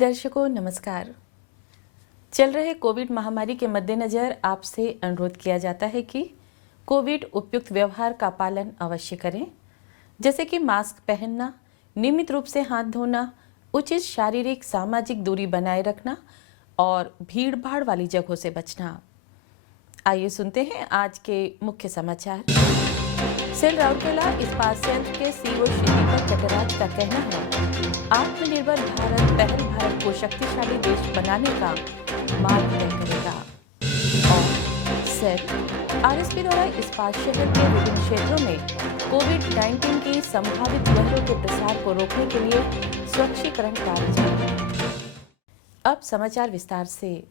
दर्शकों नमस्कार। चल रहे कोविड महामारी के मद्देनजर आपसे अनुरोध किया जाता है कि कोविड उपयुक्त व्यवहार का पालन अवश्य करें, जैसे कि मास्क पहनना, नियमित रूप से हाथ धोना, उचित शारीरिक सामाजिक दूरी बनाए रखना और भीड़-भाड़ वाली जगहों से बचना। आइए सुनते हैं आज के मुख्य समाचार। सेल राउरकेला इस्पात संयंत्र के सीईओ श्री दीपक चटराज का कहना है, आत्मनिर्भर भारत पहल भारत को शक्तिशाली देश बनाने का मार्ग तय करेगा। और सेल आरएसपी द्वारा इस्पात शहर के विभिन्न क्षेत्रों में कोविड-19 की संभावित लहरों के प्रसार को रोकने के लिए स्वच्छीकरण कार्य जारी। अब समाचार विस्तार से।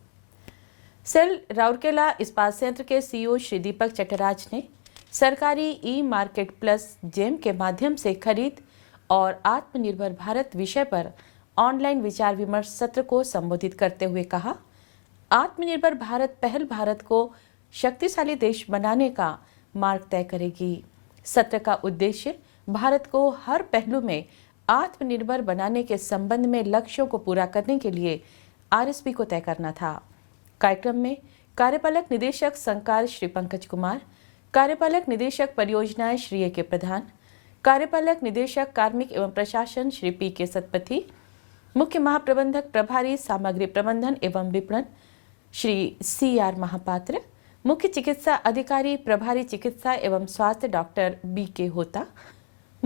सेल राउरकेला इस्पात संयंत्र के सीईओ श्री दीपक चटराज ने सरकारी ई मार्केट प्लस जेम के माध्यम से खरीद और आत्मनिर्भर भारत विषय पर ऑनलाइन विचार विमर्श सत्र को संबोधित करते हुए कहा, आत्मनिर्भर भारत पहल भारत को शक्तिशाली देश बनाने का मार्ग तय करेगी। सत्र का उद्देश्य भारत को हर पहलू में आत्मनिर्भर बनाने के संबंध में लक्ष्यों को पूरा करने के लिए आरएसपी को तय करना था। कार्यक्रम में कार्यपालक निदेशक संकाय श्री पंकज कुमार, कार्यपालक निदेशक परियोजनाएं श्री ए के प्रधान, कार्यपालक निदेशक कार्मिक एवं प्रशासन श्री पी के सतपथी, मुख्य महाप्रबंधक प्रभारी सामग्री प्रबंधन एवं विपणन श्री सी आर महापात्र, मुख्य चिकित्सा अधिकारी प्रभारी चिकित्सा एवं स्वास्थ्य डॉक्टर बी के होता,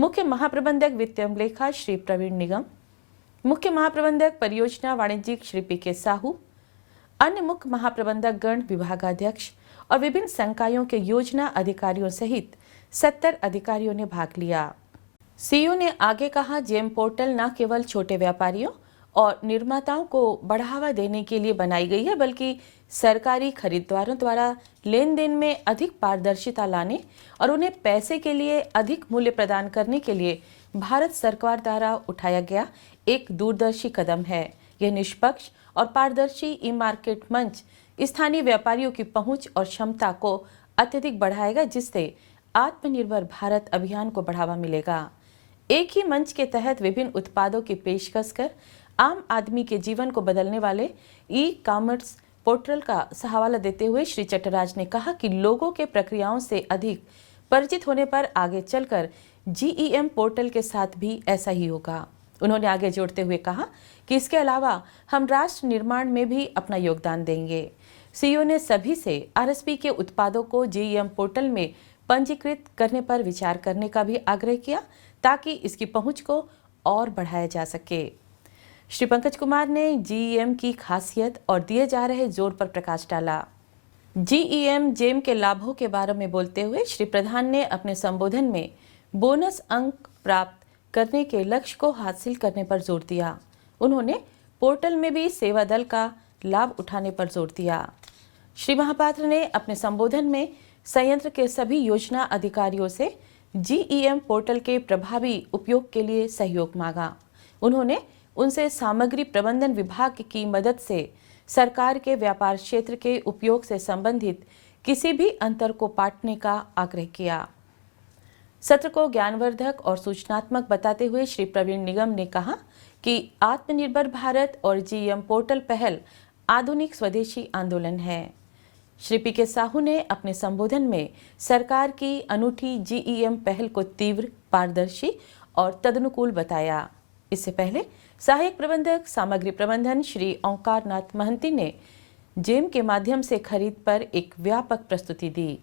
मुख्य महाप्रबंधक वित्तीय लेखा श्री प्रवीण निगम, मुख्य महाप्रबंधक परियोजना वाणिज्यिक श्री पी के साहू, अन्य मुख्य महाप्रबंधक गण, विभागाध्यक्ष और विभिन्न संकायों के योजना अधिकारियों सहित 70 अधिकारियों ने भाग लिया। सीईओ ने आगे कहा, जेम पोर्टल न केवल छोटे व्यापारियों और निर्माताओं को बढ़ावा देने के लिए बनाई गई है, बल्कि सरकारी खरीदारों द्वारा लेन देन में अधिक पारदर्शिता लाने और उन्हें पैसे के लिए अधिक मूल्य प्रदान करने के लिए भारत सरकार द्वारा उठाया गया एक दूरदर्शी कदम है। यह निष्पक्ष और पारदर्शी ई मार्केट मंच स्थानीय व्यापारियों की पहुंच और क्षमता को अत्यधिक बढ़ाएगा, जिससे आत्मनिर्भर भारत अभियान को बढ़ावा मिलेगा। एक ही मंच के तहत विभिन्न उत्पादों की पेशकश कर आम आदमी के जीवन को बदलने वाले ई कॉमर्स पोर्टल का हवाला देते हुए श्री चटराज ने कहा कि लोगों के प्रक्रियाओं से अधिक परिचित होने पर आगे चलकर जीईएम पोर्टल के साथ भी ऐसा ही होगा। उन्होंने आगे जोड़ते हुए कहा कि इसके अलावा हम राष्ट्र निर्माण में भी अपना योगदान देंगे। सीईओ ने सभी से आरएसपी के उत्पादों को जीईएम पोर्टल में पंजीकृत करने पर विचार करने का भी आग्रह किया, ताकि इसकी पहुंच को और बढ़ाया जा सके। श्री पंकज कुमार ने जीईएम की खासियत और दिए जा रहे जोर पर प्रकाश डाला। जीईएम जेम के लाभों के बारे में बोलते हुए श्री प्रधान ने अपने संबोधन में बोनस अंक प्राप्त करने के लक्ष्य को हासिल करने पर जोर दिया। उन्होंने पोर्टल में भी सेवा दल का लाभ उठाने पर जोर दिया। श्री महापात्र ने अपने संबोधन में संयंत्र के सभी योजना अधिकारियों से जीईएम पोर्टल के प्रभावी उपयोग के लिए सहयोग मांगा। उन्होंने उनसे सामग्री प्रबंधन विभाग की मदद से सरकार के व्यापार क्षेत्र के उपयोग से संबंधित किसी भी अंतर को पाटने का आग्रह किया। सत्र को ज्ञानवर्धक और सूचनात्मक बताते हुए श्री प्रवीण निगम ने कहा कि आत्मनिर्भर भारत और जीईएम पोर्टल पहल आधुनिक स्वदेशी आंदोलन है। श्री पी के साहू ने अपने संबोधन में सरकार की अनूठी जीईएम पहल को तीव्र, पारदर्शी और तदनुकूल बताया। इससे पहले सहायक प्रबंधक सामग्री प्रबंधन श्री ओंकार नाथ महंती ने जेम के माध्यम से खरीद पर एक व्यापक प्रस्तुति दी।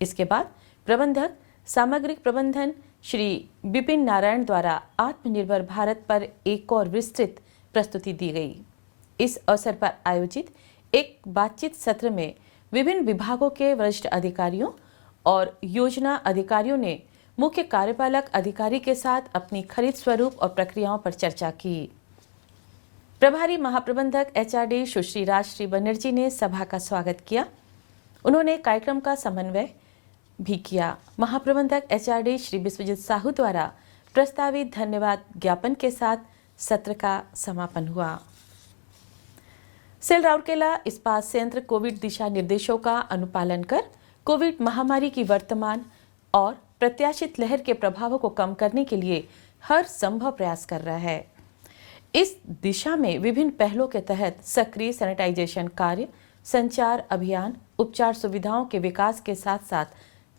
इसके बाद प्रबंधक सामग्रिक प्रबंधन श्री विपिन नारायण द्वारा आत्मनिर्भर भारत पर एक और विस्तृत प्रस्तुति दी गई। इस अवसर पर आयोजित एक बातचीत सत्र में विभिन्न विभागों के वरिष्ठ अधिकारियों और योजना अधिकारियों ने मुख्य कार्यपालक अधिकारी के साथ अपनी खरीद स्वरूप और प्रक्रियाओं पर चर्चा की। प्रभारी महाप्रबंधक एचआरडी सुश्री राजश्री बनर्जी ने सभा का स्वागत किया। उन्होंने कार्यक्रम का समन्वय भी किया। महाप्रबंधक एचआरडी श्री विश्वजीत साहू द्वारा प्रस्तावित धन्यवाद ज्ञापन के साथ सत्र का समापन हुआ। सेल राउरकेला इस्पात संयंत्र कोविड दिशा निर्देशों का अनुपालन कर कोविड महामारी की वर्तमान और प्रत्याशित लहर के प्रभावों को कम करने के लिए हर संभव प्रयास कर रहा है। इस दिशा में विभिन्न पहलों के तहत सक्रिय सैनिटाइजेशन कार्य, संचार अभियान, उपचार सुविधाओं के विकास के साथ साथ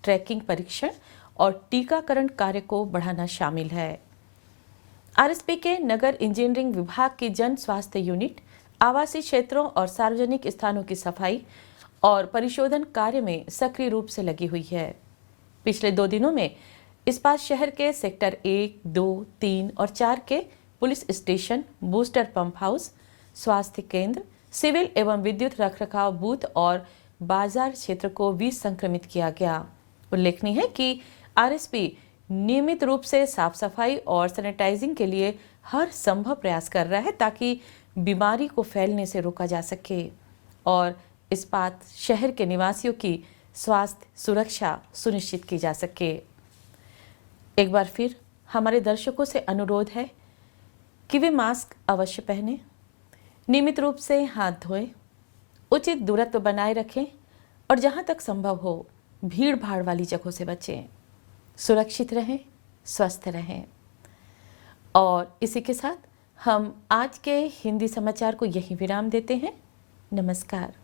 ट्रैकिंग, परीक्षण और टीकाकरण कार्य को बढ़ाना शामिल है। आरएसपी के नगर इंजीनियरिंग विभाग की जन स्वास्थ्य यूनिट आवासीय क्षेत्रों और सार्वजनिक स्थानों की सफाई और परिशोधन कार्य में सक्रिय रूप से लगी हुई है। पिछले 2 दिनों में इस्पात शहर के सेक्टर 1, 2, 3 और 4 के police station, booster pump house, स्वास्थ्य केंद्र, सिविल एवं विद्युत रखरखाव बूथ और बाजार क्षेत्र को विसंक्रमित किया गया। उल्लेखनीय है कि आरएसपी नियमित रूप से साफ सफाई और सैनिटाइजिंग के लिए हर संभव प्रयास कर रहा है ताकि बीमारी को फैलने से रोका जा सके और इस्पात शहर के निवासियों की स्वास्थ्य सुरक्षा सुनिश्चित की जा सके। एक बार फिर हमारे दर्शकों से अनुरोध है कि वे मास्क अवश्य पहनें, नियमित रूप से हाथ धोएं, उचित दूरत्व बनाए रखें और जहां तक संभव हो भीड़ भाड़ वाली जगहों से बचें। सुरक्षित रहें, स्वस्थ रहें। और इसी के साथ हम आज के हिंदी समाचार को यहीं विराम देते हैं। नमस्कार।